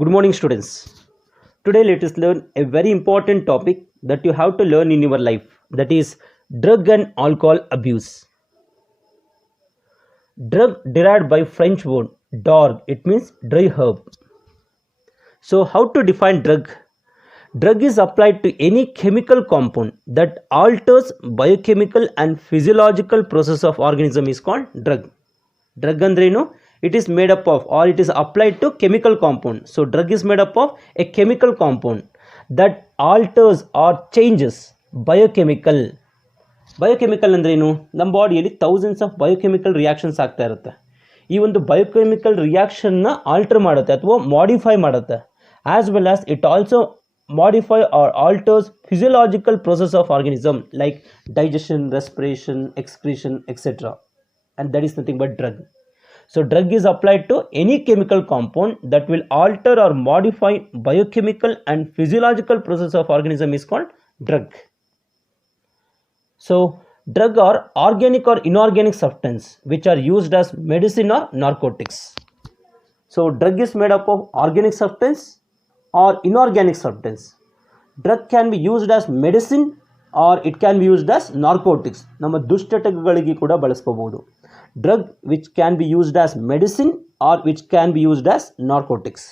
Good morning, students. Today, let us learn a very important topic that you have to learn in your life, that is, drug and alcohol abuse. Drug derived by French word "drogue", it means dry herb. So, how to define drug? Drug is applied to any chemical compound that alters biochemical and physiological process of organism is called drug. Drug andrenu, it is made up of, or it is applied to chemical compound. So drug is made up of a chemical compound that alters or changes biochemical. Biochemical andrenu, ನಮ್ಮ ಬಾಡಿಯಲ್ಲಿ thousands of biochemical reactions ಆಗ್ತಾ ಇರುತ್ತೆ. ಈ ಒಂದು biochemical reaction ನ alter ಮಾಡುತ್ತೆ ಅಥವಾ modify ಮಾಡುತ್ತೆ. As well as it also modify or alters physiological process of organism like digestion, respiration, excretion, etc. And that is nothing but drug. So drug is applied to any chemical compound that will alter or modify biochemical and physiological process of organism is called drug. So drug are organic or inorganic substance which are used as medicine or narcotics. So drug is made up of organic substance or inorganic substance. Drug can be used as medicine or it can be used as narcotics. ನಮ್ಮ ದುಶ್ಚಟಗಳಿಗೆ ಕೂಡ ಬಳಸ್ಕೋಬಹುದು. Drug which can be used as medicine or which can be used as narcotics.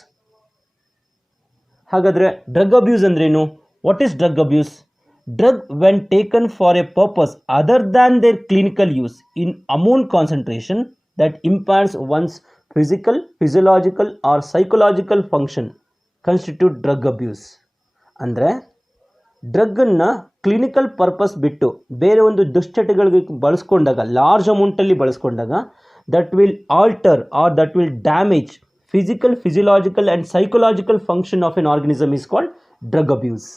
ಹಾಗಾದರೆ drug abuse ಅಂದ್ರೇನು? What is drug abuse? Drug when taken for a purpose other than their clinical use in amount concentration that impairs one's physical, physiological or psychological function constitute drug abuse. ಅಂದರೆ ಡ್ರಗ್ಗನ್ನು clinical purpose ಬಿಟ್ಟು ಬೇರೆ ಒಂದು ದುಶ್ಚಟಗಳಿಗೆ ಬಳಸ್ಕೊಂಡಾಗ, large ಅಮೌಂಟಲ್ಲಿ ಬಳಸ್ಕೊಂಡಾಗ, that will alter or that will damage physical, physiological and psychological function of an organism is called drug abuse.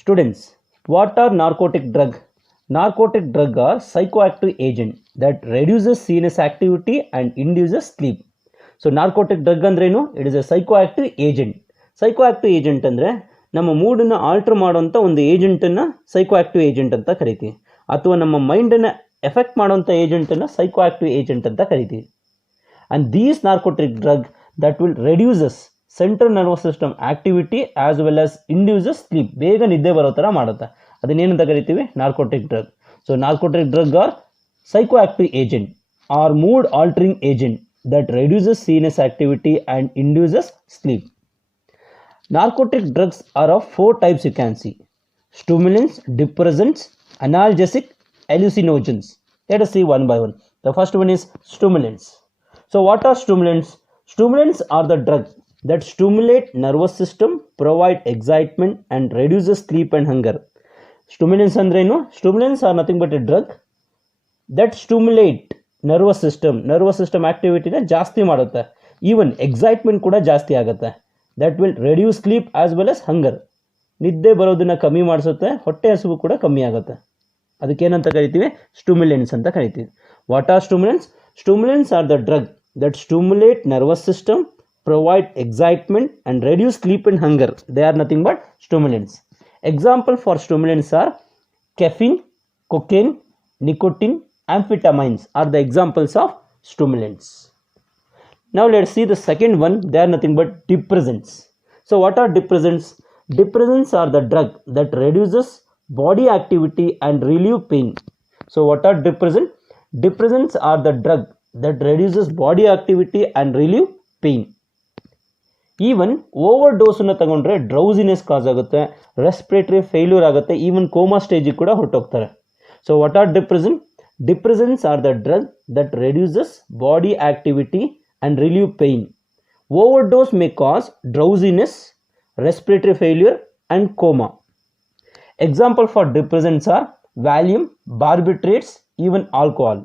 Students, what are narcotic drug? Narcotic drug are psychoactive agent that reduces CNS activity and induces sleep. So narcotic drug ಅಂದ್ರೇನು? It is a psychoactive agent. Psychoactive agent ಅಂದರೆ ನಮ್ಮ ಮೂಡನ್ನು alter ಮಾಡುವಂಥ ಒಂದು ಏಜೆಂಟನ್ನು ಸೈಕೋಆಕ್ಟಿವ್ agent ಅಂತ ಕರಿತೀವಿ, ಅಥವಾ ನಮ್ಮ ಮೈಂಡನ್ನು effect ಮಾಡುವಂಥ ಏಜೆಂಟನ್ನು ಸೈಕೋಆಕ್ಟಿವ್ ಏಜೆಂಟ್ ಅಂತ ಕರಿತೀವಿ. And these narcotic drug that will reduces central nervous system activity as well as induces sleep, ಬೇಗ ನಿದ್ದೆ ಬರೋ ಥರ ಮಾಡುತ್ತೆ. ಅದನ್ನೇನಂತ ಕರಿತೀವಿ? Narcotic drug. So narcotic drug are psychoactive agent or mood altering agent that reduces CNS activity and induces sleep. Narcotic drugs are of 4 types you can see: stimulants, depressants, analgesic, hallucinogens. Let us see one by one. The first one is stimulants. So what are stimulants? Stimulants are the drugs that stimulate nervous system, provide excitement and reduces sleep and hunger. Stimulants andrenu? Stimulants are nothing but a drug that stimulate nervous system activity na ಜಾಸ್ತಿ ಮಾಡುತ್ತೆ. Even excitement ಕೂಡ ಜಾಸ್ತಿ ಆಗುತ್ತೆ. That will reduce sleep as well as hunger. ನಿದ್ದೆ ಬರೋದನ್ನು ಕಮ್ಮಿ ಮಾಡಿಸುತ್ತೆ, ಹೊಟ್ಟೆ ಹಸಿವು ಕೂಡ ಕಮ್ಮಿ ಆಗುತ್ತೆ. ಅದಕ್ಕೇನಂತ ಕರಿತೀವಿ? ಸ್ಟಿಮ್ಯುಲೆಂಟ್ಸ್ ಅಂತ ಕರಿತೀವಿ. What are stimulants? Stimulants R the drug that stimulate nervous system, provide excitement and reduce sleep and hunger. They are nothing but stimulants. Example for stimulants are caffeine, cocaine, nicotine, amphetamines are the examples of stimulants. Now let's see the second one. They are nothing but depressants. So what are depressants? Depressants are the drug that reduces body activity and relieve pain. So what are depressants? Depressants are the drug that reduces body activity and relieve pain. Even over ಡೋಸನ್ನು ತಗೊಂಡ್ರೆ drowsiness cause ಆಗುತ್ತೆ, respiratory failure ಆಗುತ್ತೆ, even coma ಸ್ಟೇಜಿಗೆ ಕೂಡ ಹೊರಟೋಗ್ತಾರೆ. So what are depressant? Depressants are the drug that reduces body activity and relieve pain. Overdose may cause drowsiness, respiratory failure and coma. Example for depressants are Valium, barbiturates, even alcohol.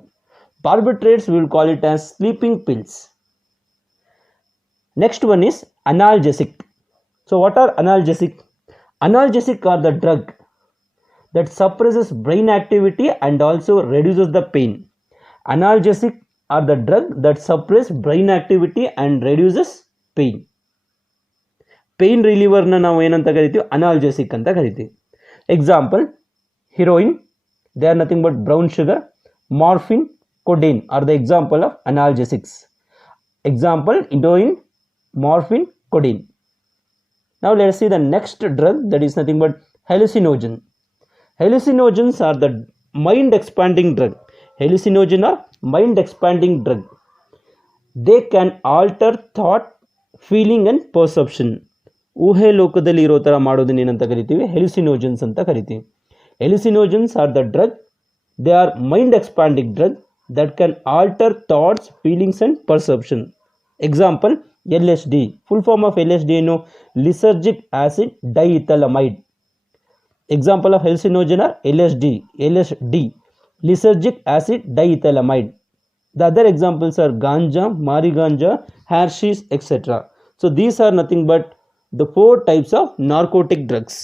Barbiturates we will call it as sleeping pills. Next one is analgesic. So what are analgesic? Analgesic are the drug that suppresses brain activity and also reduces the pain. Analgesic are the drug that suppress brain activity and reduces pain. Pain reliever na ನಾವು ಏನಂತ ಕರಿತೀವಿ? Analgesic ಅಂತ ಕರಿತೀವಿ. Example heroin, they are nothing but brown sugar. Morphine, codeine are the example of analgesics. Example heroin, morphine, codeine. Now let us see the next drug, that is nothing but hallucinogen. Hallucinogens are the mind expanding drug. Hallucinogen are mind expanding drug. They can alter thought, feeling and perception. ಊಹೆ ಲೋಕದಲ್ಲಿ ಇರೋ ಥರ ಮಾಡೋದನ್ನ ಏನಂತ ಕರಿತೀವಿ? Hallucinogens ಅಂತ ಕರಿತೀವಿ. Hallucinogens are the drug, they are mind expanding drug that can alter thoughts, feelings and perception. Example LSD. Full form of LSD ಏನು? Lysergic acid diethylamide. Example of hallucinogen are LSD, lysergic acid diethylamide. The other examples are ganja, mariganja, hashish, etc. So these are nothing but the 4 types of narcotic drugs.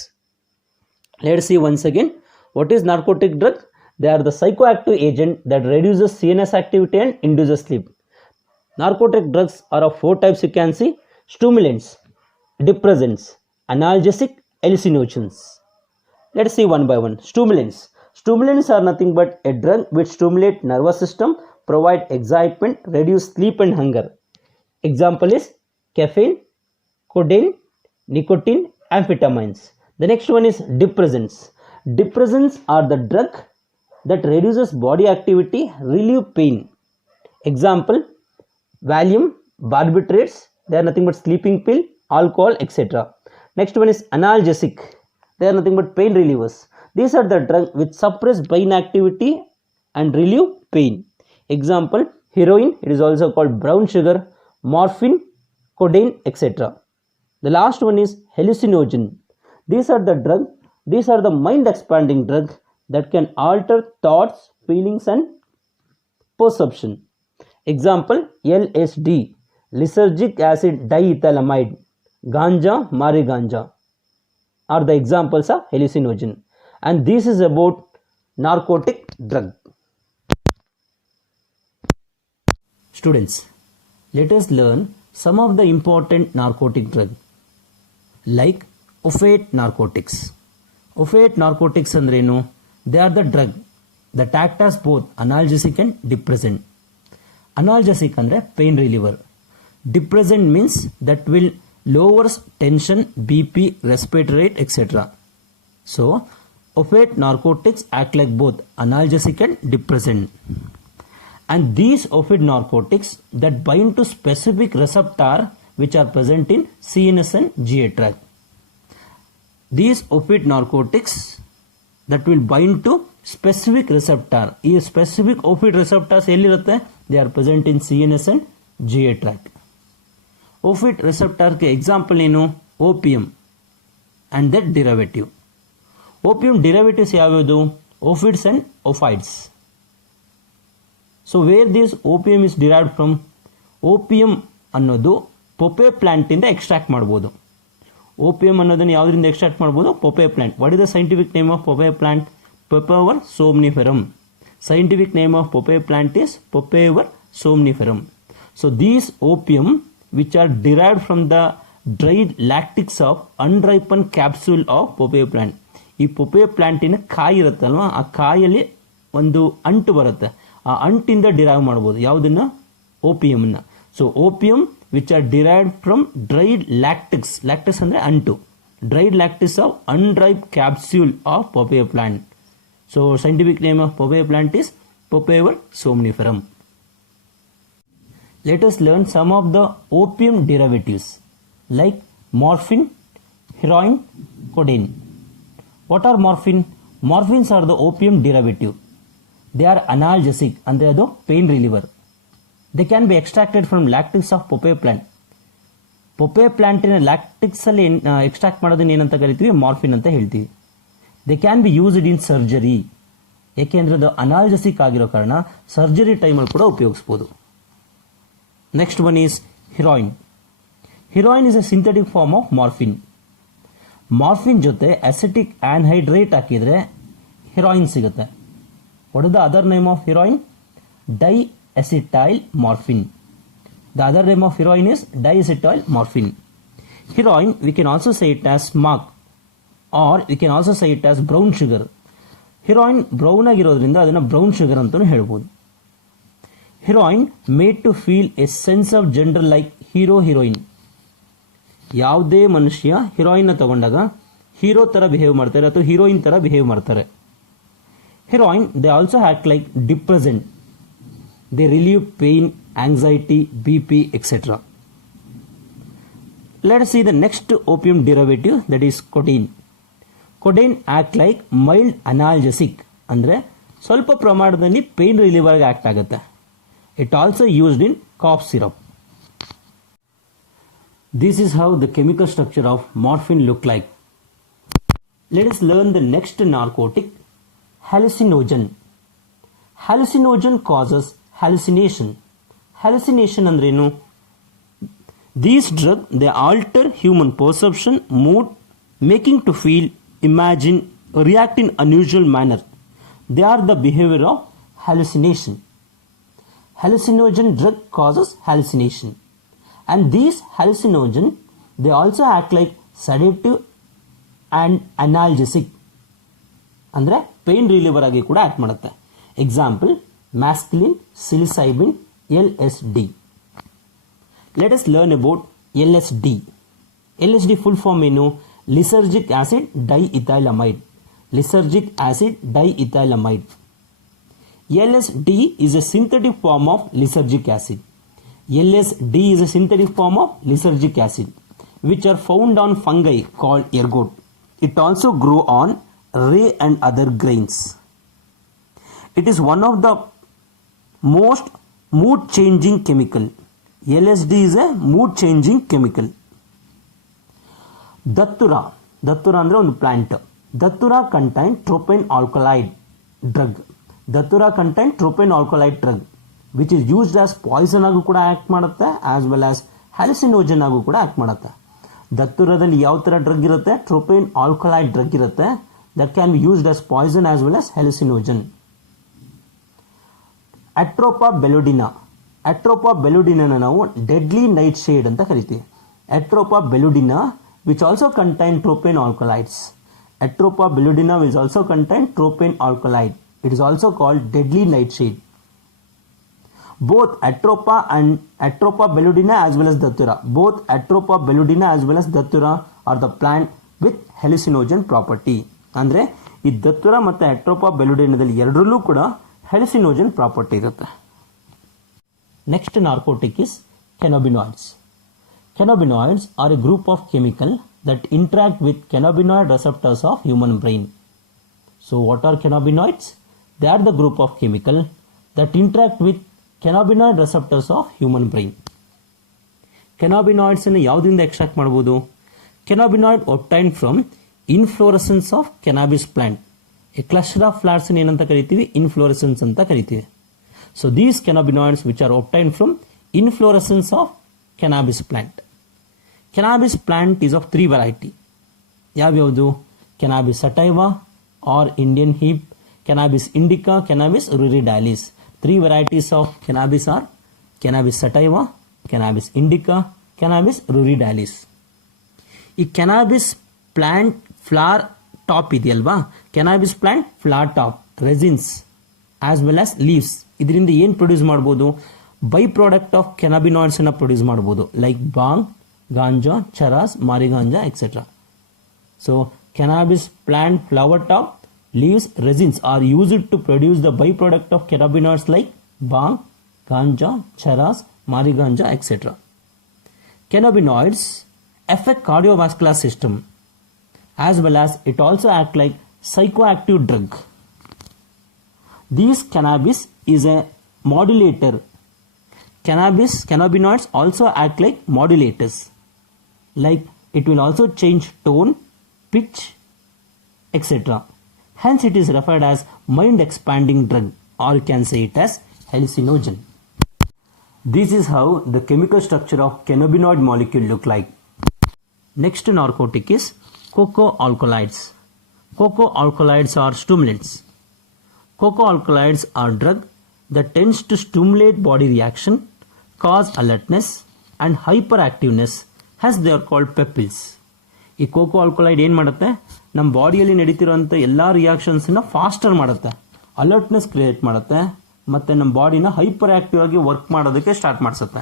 Let's see once again, what is narcotic drug? They are the psychoactive agent that reduces CNS activity and induces sleep. Narcotic drugs are of 4 types you can see: stimulants, depressants, analgesic, hallucinogens. Let's see one by one. Stimulants. Stimulants are nothing but a drug which stimulate nervous system, provide excitement, reduce sleep and hunger. Example is caffeine, codeine, nicotine, amphetamines. The next one is depressants. Depressants are the drug that reduces body activity, relieve pain. Example Valium, barbiturates. They are nothing but sleeping pill, alcohol, etc. Next one is analgesic. They are nothing but pain relievers. These are the drugs which suppress brain activity and relieve pain. Example heroin, it is also called brown sugar, morphine, codeine, etc. The last one is hallucinogen. These are the mind expanding drugs that can alter thoughts, feelings and perception. Example LSD, lysergic acid diethylamide, ganja, mariganja are the examples of hallucinogen. And this is about narcotic drug. Students, let us learn some of the important narcotic drug like opiate narcotics. Opiate narcotics andrenu? They are the drug that act as both analgesic and depressant. Analgesic andre pain reliever. Depressant means that will lowers tension, BP, respiratory rate, etc. So opiate narcotics act like both analgesic and depressant. And these opiate narcotics that bind to specific receptor which are present in CNS and GA tract. These opiate narcotics that will bind to specific receptor. These specific opiate receptors ಎಲ್ಲಿರುತ್ತೆ? They are present in CNS and GA tract. Opiate receptor के example ಏನು? Opium and that derivative. Opium derivatives ಯಾವ್ಯಾವುದು? Opioids and ophides. So where this opium is derived from? Opium ಅನ್ನೋದು poppy plant ಇಂದ extract ಮಾಡಬಹುದು. Opium ಅನ್ನೋದನ್ನು ಯಾವುದರಿಂದ extract ಮಾಡಬಹುದು? Poppy plant. What is the scientific name of poppy plant? Papaver somniferum. Scientific name of Popeye plant is Papaver somniferum. So these opium which are derived from the dried latex of unripened capsule of Popeye plant. ಈ ಪೊಪೆ ಪ್ಲಾಂಟಿನ ಕಾಯಿ ಇರುತ್ತಲ್ವ, ಆ ಕಾಯಲ್ಲಿ ಒಂದು ಅಂಟು ಬರುತ್ತೆ, ಆ ಅಂಟಿಂದ derive ಮಾಡ್ಬೋದು ಯಾವುದನ್ನ? ಓಪಿಯಂನ. So opium which are derived from dried latex. Latex ಅಂದ್ರೆ ಅಂಟು. Dried latex of unripe capsule of poppy plant. So scientific name of poppy plant is Papaver somniferum. Let us learn some of the opium derivatives like morphine, heroin, codeine. What are morphine? Morphines are the opium derivative. They are analgesic and they are the pain reliever. They can be extracted from latex of Popeye plant. Popeye plant in latex ಅಲ್ಲಿ extract ಮಾಡೋದನ್ನ ಏನಂತ ಕರಿತೀವಿ? Morphine ಅಂತ ಹೇಳ್ತೀವಿ. They can be used in surgery. ಏಕೆಂದ್ರೆ ಅದು analgesic ಆಗಿರೋ ಕಾರಣ ಸರ್ಜರಿ ಟೈಮಲ್ಲಿ ಕೂಡ ಉಪಯೋಗಿಸಬಹುದು. Next one is heroin. Heroin is a synthetic form of morphine. Morphine ಜೊತೆ ಅಸೆಟಿಕ್ ಆನ್ಹೈಡ್ರೇಟ್ ಹಾಕಿದ್ರೆ ಹಿರಾಯಿನ್ ಸಿಗುತ್ತೆ. What is the other name of heroin? Diacetyl morphine. The other name of heroin is diacetyl morphine. Heroin, we can also say it as smack, or we can also say it as brown sugar. Heroin brown ಆಗಿರೋದ್ರಿಂದ ಅದನ್ನ brown sugar ಅಂತಾನೂ ಹೇಳ್ಬೋದು. Heroin made to feel a sense of gender like hero heroine. ಯಾವುದೇ ಮನುಷ್ಯ ಹೀರೋಯಿನ್ನ ತಗೊಂಡಾಗ hero ಥರ behave ಮಾಡ್ತಾರೆ ಅಥವಾ ಹೀರೋಯಿನ್ ಥರ ಬಿಹೇವ್ ಮಾಡ್ತಾರೆ. Heroine, they also act like depressant. They relieve pain, anxiety, BP, etc. Let us see the next opium derivative, that is codeine. Codeine act like mild analgesic, ಅಂದರೆ ಸ್ವಲ್ಪ ಪ್ರಮಾಣದಲ್ಲಿ pain ರಿಲೀವರ್ಗೆ act ಆಗುತ್ತೆ. It also used in cough syrup. This is how the chemical structure of morphine look like. Let us learn the next narcotic, hallucinogen. Hallucinogen causes hallucination. Hallucination ಅಂದ್ರೇನು? These drugs, they alter human perception, mood, making to feel, imagine, react in unusual manner. They are the behavior of hallucination. Hallucinogen drug causes hallucination. And these hallucinogen, they also act like sedative and analgesic. ಅಂದರೆ pain reliever ಆಗಿ ಕೂಡ act ಮಾಡುತ್ತೆ. Example mescaline, psilocybin, LSD. Let us learn about LSD. LSD full form ಏನು? Lysergic acid diethylamide. Lysergic acid diethylamide. LSD is a synthetic form of lysergic acid. LSD is a synthetic form of lysergic acid which are found on fungi called ergot. It also grow on ray and other grains. It is one of the most mood changing chemical. LSD is a mood changing chemical. Datura. Datura ಅಂದ್ರೆ ಒಂದು plant. Datura contain tropane alkaloid drug. Datura contain tropane alkaloid drug which is used as poison ಆಗು ಕೂಡ act ಮಾಡುತ್ತೆ, as well as hallucinogen ಆಗು ಕೂಡ act ಮಾಡುತ್ತೆ. ದತ್ತುರದಲ್ಲಿ ಯಾವ ತರ ಡ್ರಗ್ ಇರುತ್ತೆ? ಟ್ರೋಪೇನ್ ಆಲ್ಕಲಾಯ್ಡ್ ಡ್ರಗ್ ಇರುತ್ತೆ, that can be used as poison as well as hallucinogen. Atropa bellodina. Atropa bellodina ನಾವು deadly nightshade ಅಂತ ಕರಿತೀವಿ. Atropa bellodina which also contain tropane alkaloids. Atropa bellodina which also contain tropane alkaloid. It is also called deadly nightshade. Both Atropa and Atropa bellodina as well as Datura. Both Atropa bellodina as well as Datura are the plant with hallucinogen property. ಅಂದರೆ ಈ ದತ್ತುರ ಮತ್ತು ಅಟ್ರೋಪಾ ಬೆಲುಡಿನದಲ್ಲಿ ಎರಡರಲ್ಲೂ ಕೂಡ hallucinogen property ಇರುತ್ತೆ. Next narcotic is cannabinoids. Cannabinoids are a group of chemical that interact with cannabinoid receptors of human brain. So what are cannabinoids? They are the group of chemical that interact with cannabinoid receptors of human brain. Cannabinoids ಅನ್ನು ಯಾವುದರಿಂದ extract ಮಾಡಬಹುದು? Cannabinoid obtain from inflorescence of cannabis plant. A cluster of flowers ಏನಂತ ಕರಿತೀವಿ? Inflorescence ಅಂತ ಕರಿತೀವಿ. So these cannabinoids which are obtain from inflorescence of cannabis plant. Cannabis plant is of 3 variety. ಯಾವ್ಯಾವುದು? Cannabis sativa or Indian hemp, cannabis indica, cannabis ruderalis. 3 varieties of cannabis are cannabis sativa, cannabis indica, cannabis ruridalis. ಈ cannabis plant flower top ಇದೆಯಲ್ವಾ, cannabis plant flower top, resins as well as leaves, ಇದರಿಂದ ಏನು produce ಮಾಡ್ಬೋದು? By product of cannabinoids ಅನ್ನು produce ಮಾಡ್ಬೋದು, like bhang, ganja, charas, marijuana etcetera. So cannabis plant flower top, leaves, resins are used to produce the byproduct of cannabinoids like bhang, ganja, charas, mariganja, etc. Cannabinoids affect cardiovascular system as well as it also act like psychoactive drug. These cannabis is a modulator. Cannabinoids also act like modulators. Like it will also change tone, pitch, etc. Hence it is referred as mind expanding drug, or you can say it as hallucinogen. This is how the chemical structure of cannabinoid molecule look like. Next narcotic is cocoa alkaloids. Cocoa alkaloids are stimulants. Cocoa alkaloids are drug that tends to stimulate body reaction, cause alertness and hyperactiveness, hence they are called pepils. ಈ coca alkaloid ಏನು ಮಾಡುತ್ತೆ? ನಮ್ಮ ಬಾಡಿಯಲ್ಲಿ ನಡೀತಿರೋಂಥ ಎಲ್ಲ ರಿಯಾಕ್ಷನ್ಸನ್ನ faster ಮಾಡುತ್ತೆ, alertness create ಮಾಡುತ್ತೆ, ಮತ್ತು ನಮ್ಮ ಬಾಡಿನ ಹೈಪರ್ ಆಕ್ಟಿವ್ ಆಗಿ ವರ್ಕ್ ಮಾಡೋದಕ್ಕೆ ಸ್ಟಾರ್ಟ್ ಮಾಡಿಸುತ್ತೆ.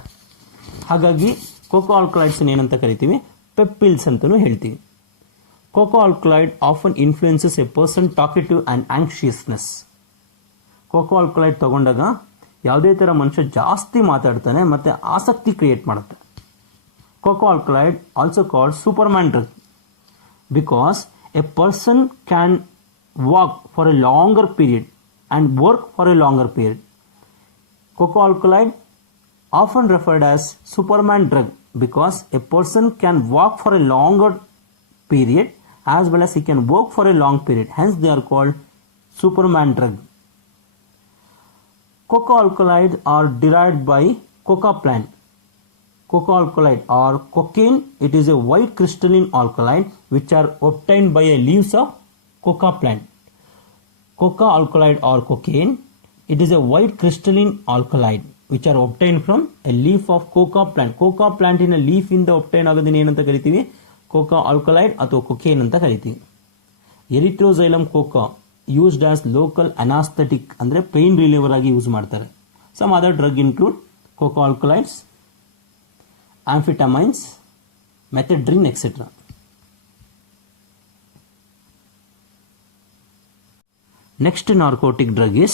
ಹಾಗಾಗಿ ಕೋಕೋ ಆಲ್ಕಲಾಯ್ಡ್ಸ್ ಏನಂತ ಕರಿತೀವಿ? ಪೆಪ್ಪಿಲ್ಸ್ ಅಂತಲೂ ಹೇಳ್ತೀವಿ. Coca alkaloid often influences a person talkative and anxiousness. Coca alkaloid ತಗೊಂಡಾಗ ಯಾವುದೇ ಥರ ಮನುಷ್ಯ ಜಾಸ್ತಿ ಮಾತಾಡ್ತಾನೆ ಮತ್ತು ಆಸಕ್ತಿ ಕ್ರಿಯೇಟ್ ಮಾಡುತ್ತೆ. Cocoa alkaloid also called Superman drug because A person can walk for A longer period and work for A longer period. Cocoa alkaloid often referred as Superman drug because a person can walk for a longer period as well as he can work for a long period. Hence they are called Superman drug. Coca alkaloids are derived by coca plant. Coca alkaloid or cocaine, it is a white crystalline alkaloid which are obtained by a leaves of coca plant. Coca alkaloid or cocaine, it is a white crystalline alkaloid which are obtained from a leaf of coca plant. Coca plant in a leaf ಇಂದ obtain ಆಗೋದನ್ನ ಏನಂತ ಕರಿತೀವಿ? Coca alkaloid ಅಥವಾ cocaine ಅಂತ ಕರಿತೀವಿ. Erythroxylum coca used as local anaesthetic ಅಂದರೆ pain reliever ಆಗಿ use ಮಾಡ್ತಾರೆ. Some other drug include coca alkaloids, amphetamines, methadone, etc. Next narcotic drug is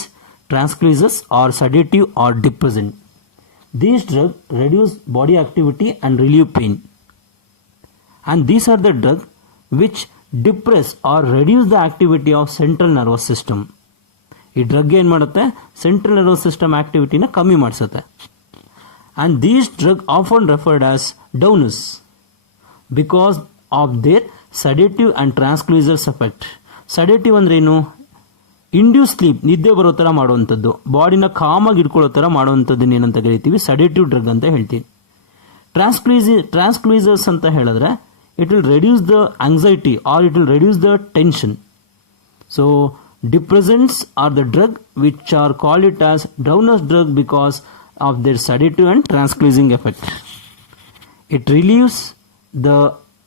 tranquilizers or sedative or depressant. These drugs reduce body activity and relieve pain. And these are the drugs which depress or reduce the activity of central nervous system. ಈ drug ಏನು ಮಾಡುತ್ತೆ? Central nervous system ಆಕ್ಟಿವಿಟಿನ ಕಮ್ಮಿ ಮಾಡಿಸುತ್ತೆ. And these drugs often referred as downers because of their sedative and tranquilizers effect. Sedative ಅಂದ್ರೆ ಏನು? Induce sleep, ನಿದ್ದೆ ಬರೋ ಥರ ಮಾಡುವಂಥದ್ದು, ಬಾಡಿನ ಕಾಮಾಗಿ ಇಟ್ಕೊಳ್ಳೋ ಥರ ಮಾಡುವಂಥದ್ದನ್ನ ಏನಂತ ಕರಿತೀವಿ? ಸೆಡೇಟಿವ್ ಡ್ರಗ್ ಅಂತ ಹೇಳ್ತೀವಿ. ಟ್ರಾನ್ಸ್ಕ್ಲೂಸರ್ಸ್ ಅಂತ ಹೇಳಿದ್ರೆ it will reduce the anxiety or it will reduce the tension. So depressants are the drug which are called it as downers drug because of their sedative and tranquilizing effect. It relieves the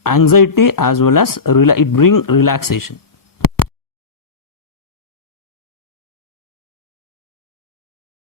anxiety as well as it brings relaxation.